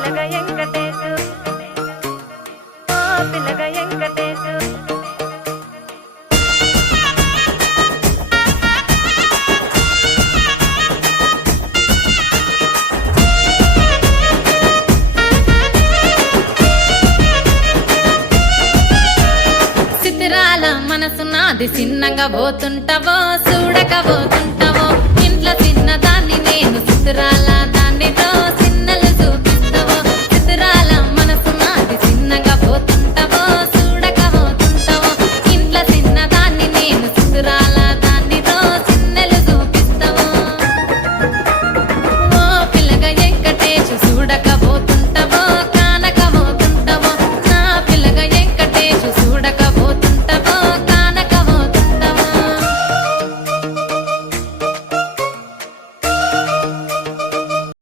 పిల్లగ వెంకటేశు ఓ పిల్లగ వెంకటేశు చిత్రాల మనసు నాది చిన్నగా పోతుంటావో చూడక పోతుంటావో ఇంట్లో చిన్నదాన్ని నేను చిత్రాల